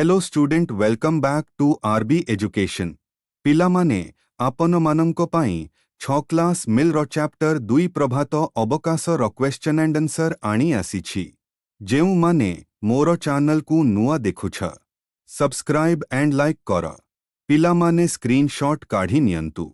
Hello student welcome back to RB Education. पिलामाने आपण मानंको पाई 6 क्लास मिल चैप्टर 2 प्रभात अवकाश क्वेश्चन एंड आंसर आनी आसीछि। जेउ माने मोर चैनल को नुआ देखुछ सब्सक्राइब एंड लाइक कर। पिलामाने स्क्रीनशॉट काढ़ी नियंतु।